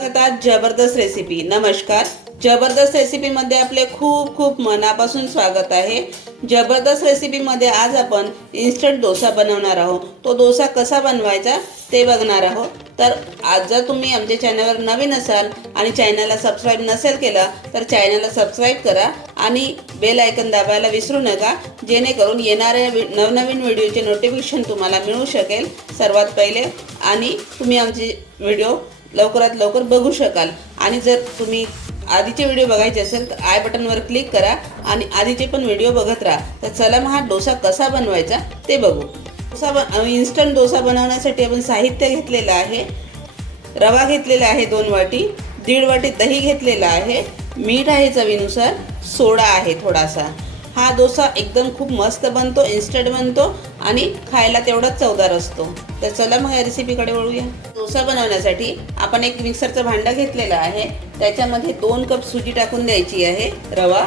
आता जबरदस्त रेसिपी नमस्कार. जबरदस्त रेसिपीमध्ये आपले खूप खूप मनापासून स्वागत आहे. जबरदस्त रेसिपीमध्ये आज आपण इन्स्टंट डोसा बनवणार आहोत. तो डोसा कसा बनवायचा ते बघणार आहोत. तर आज जर तुम्ही आमच्या चॅनलवर नवीन असाल आणि चॅनलला सबस्क्राईब नसेल केलं तर चॅनलला सबस्क्राईब करा आणि बेल आयकन दाबायला विसरू नका. जेणेकरून येणाऱ्या नवनवीन व्हिडिओचे नोटिफिकेशन तुम्हाला मिळू शकेल सर्वात पहिले. आणि तुम्ही आमचे व्हिडिओ लवकरात लवकर बघू शकाल. आणि जर तुम्ही आधीचे व्हिडिओ बघायचे असेल तर आय बटनवर क्लिक करा आणि आधीचे पण व्हिडिओ बघत राहा. तर चला मग हा डोसा कसा बनवायचा ते बघू. डोसा बन इन्स्टंट डोसा बनवण्यासाठी आपण साहित्य घेतलेलं आहे. रवा घेतलेला आहे दोन वाटी दीड वाटी दही घेतलेला आहे. मीठ आहे चवीनुसार सोडा आहे थोडासा. हा डोसा एकदम खूप मस्त बनतो इन्स्टंट बनतो. आणि खायला तेवढाच चवदार असतो. तर चला मग या रेसिपीकडे वळूया. डोसा बनवण्यासाठी आपण एक मिक्सरचं भांडं घेतलेलं आहे. त्याच्यामध्ये दोन कप सुजी टाकून द्यायची आहे रवा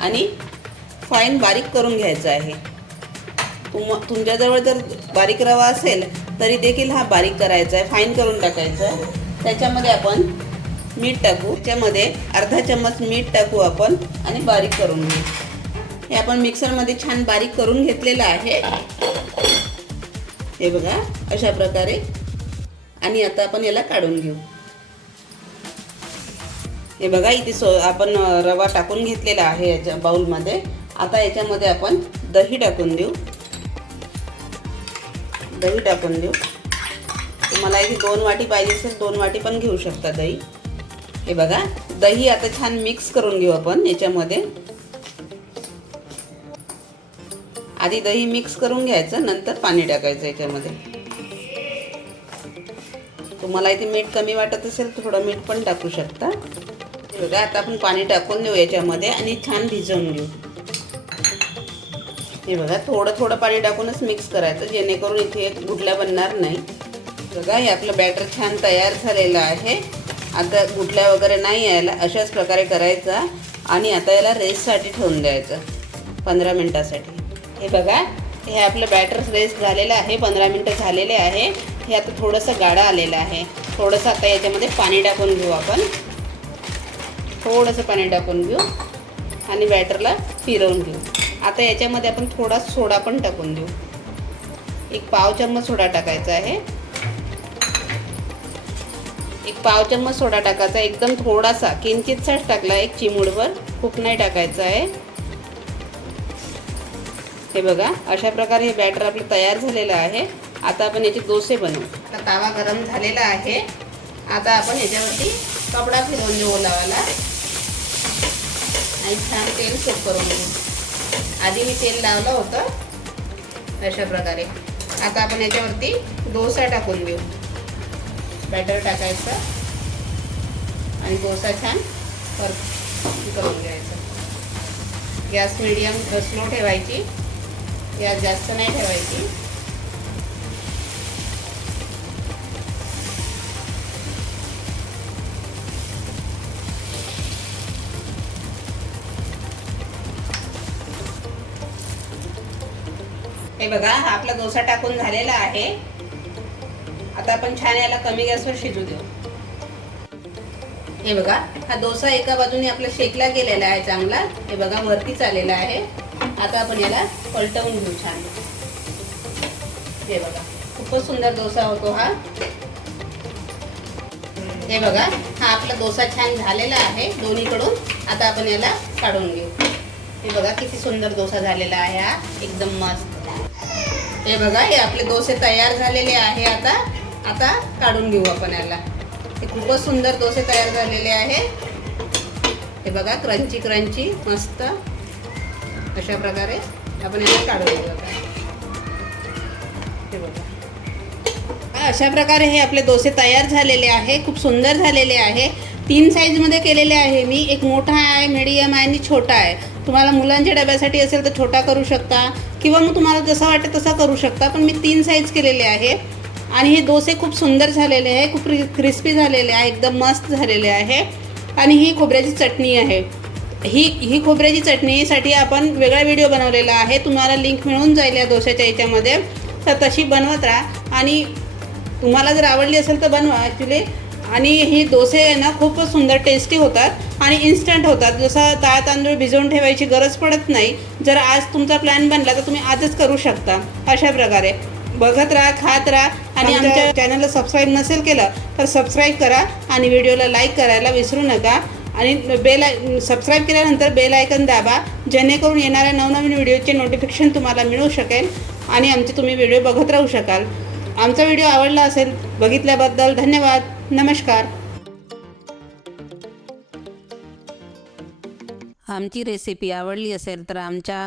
आणि फाईन बारीक करून घ्यायचा आहे. तुम तुमच्याजवळ जर बारीक रवा असेल तरी देखील हा बारीक करायचा आहे फाईन करून टाकायचा आहे. त्याच्यामध्ये आपण मीठ टाकू. त्याच्यामध्ये अर्धा चम्मच मीठ टाकू आपण आणि बारीक करून घेऊ. हे आपण मिक्सरमध्ये छान बारीक करून घेतलेलं आहे. हे बघा अशा प्रकारे. आणि आता आपण याला काढून घेऊ. हे बघा इथे सो आपण रवा टाकून घेतलेला आहे याच्या बाउलमध्ये. आता याच्यामध्ये आपण दही टाकून देऊ. दही टाकून देऊ. तुम्हाला इथे दोन वाटी पाहिजे असेल दोन वाटी पण घेऊ शकता दही. हे बघा दही आता छान मिक्स करून घेऊ आपण याच्यामध्ये. आधी दही मिक्स करून घ्यायचं नंतर पाणी टाकायचं याच्यामध्ये. तुम्हाला इथे मीठ कमी वाटत असेल तर थोडं मीठ पण टाकू शकता. बघा आता आपण पाणी टाकून देऊ याच्यामध्ये आणि छान भिजवून घेऊ. हे बघा थोडं थोडं पाणी टाकूनच मिक्स करायचं जेणेकरून इथे गुठल्या बनणार नाही. बघा हे आपलं बॅटर छान तयार झालेलं आहे. आता गुठल्या वगैरे नाही यायला अशाच प्रकारे करायचा आणि आता याला रेस्टसाठी ठेवून द्यायचं पंधरा मिनटासाठी. हे बघा हे आपलं बॅटर रेस्ट झालेलं आहे पंधरा मिनटं झालेले आहे. हे आता थोडंसं गाढा आलेलं आहे. थोडंसं आता याच्यामध्ये पाणी टाकून घेऊ आपण. थोडंसं पाणी टाकून घेऊ आणि बॅटरला फिरवून घेऊ. आता याच्यामध्ये आपण थोडा सोडा पण टाकून देऊ. एक पाव चम्मच सोडा टाकायचा आहे. एक पाव चम्मच सोडा टाकायचा. एकदम थोडासा किंचितसाच टाकला एक चिमूडभर खूप नाही टाकायचं आहे. हे बघा अशा प्रकारे हे बॅटर आपलं तयार झालेलं आहे. आता आपण याचे डोसे बनवू. आता तावा गरम झालेला आहे. आता आपण याच्यावरती कपडा फिरवून देऊ ओलावाला. आणि छान तेल सेट करून घेऊ. आधी मी तेल लावलं होतं अशा प्रकारे. आता आपण याच्यावरती डोसा टाकून देऊ बॅटर टाकायचं. आणि डोसा छान परत करून घ्यायचा. गॅस मिडियम स्लो ठेवायची. गॅस जास्त नाही ठेवायची. हे बघा हा आपला डोसा टाकून झालेला आहे. आता आपण छान याला कमी गॅसवर शिजू देऊ. हे बघा हा डोसा एका बाजूने आपला शेकला गेलेला आहे चांगला. हे बघा वरतीच आलेला आहे. आता आपण याला पलटवून घेऊ छान. हे बघा खूपच सुंदर डोसा होतो हा. हे बघा हा आपला डोसा छान झालेला आहे दोन्हीकडून. आता आपण याला काढून घेऊ. हे बघा किती सुंदर डोसा झालेला आहे हा. एकदम मस्त. हे बघा हे आपले डोसे तयार झालेले आहे आता. आता काढून घेऊ आपण याला. हे खूपच सुंदर डोसे तयार झालेले आहे. हे बघा क्रंची क्रंची मस्त. अशा प्रकारे आपण हे काढून हे बघा. अशा प्रकारे हे आपले डोसे तयार झालेले आहे खूप सुंदर झालेले आहे. तीन साईजमध्ये केलेले आहे मी. एक मोठा आहे मिडियम आहे आणि छोटा आहे. तुम्हाला मुलांच्या डब्यासाठी असेल तर छोटा करू शकता किंवा मग तुम्हाला जसं वाटेल तसा करू शकता पण मी तीन साईज केलेले आहे. आणि हे डोसे खूप सुंदर झालेले आहे खूप क्रिस्पी झालेले आहे एकदम मस्त झालेले आहे. आणि ही खोबऱ्याची चटणी आहे. ही ही खोबऱ्याची चटणीसाठी आपण वेगळा व्हिडिओ बनवलेला आहे. तुम्हाला लिंक मिळून जाईल या डोश्याच्या याच्यामध्ये. तर तशी बनवत राहा. आणि तुम्हाला जर आवडली असेल तर बनवा ॲक्च्युली आणि हे डोसे आहे ना खूपच सुंदर टेस्टी होतात आणि इन्स्टंट होतात. जसं डाळ तांदूळ भिजवून ठेवायची गरज पडत नाही. जर आज तुमचा प्लॅन बनला तर तुम्ही आजच करू शकता. अशा प्रकारे. बघत राहा खात राहा. आणि आमच्या चॅनलला सबस्क्राईब नसेल केलं तर सबस्क्राईब करा. आणि व्हिडिओला लाईक करायला विसरू नका. आणि बेल आय सबस्क्राईब केल्यानंतर बेल आयकन दाबा. जेणेकरून येणाऱ्या नवनवीन व्हिडिओचे नोटिफिकेशन तुम्हाला मिळू शकेल आणि आमचे तुम्ही व्हिडिओ बघत राहू शकाल. आमचा व्हिडिओ आवडला असेल बघितल्याबद्दल धन्यवाद. नमस्कार. आमची रेसिपी आवडली असेल तर आमच्या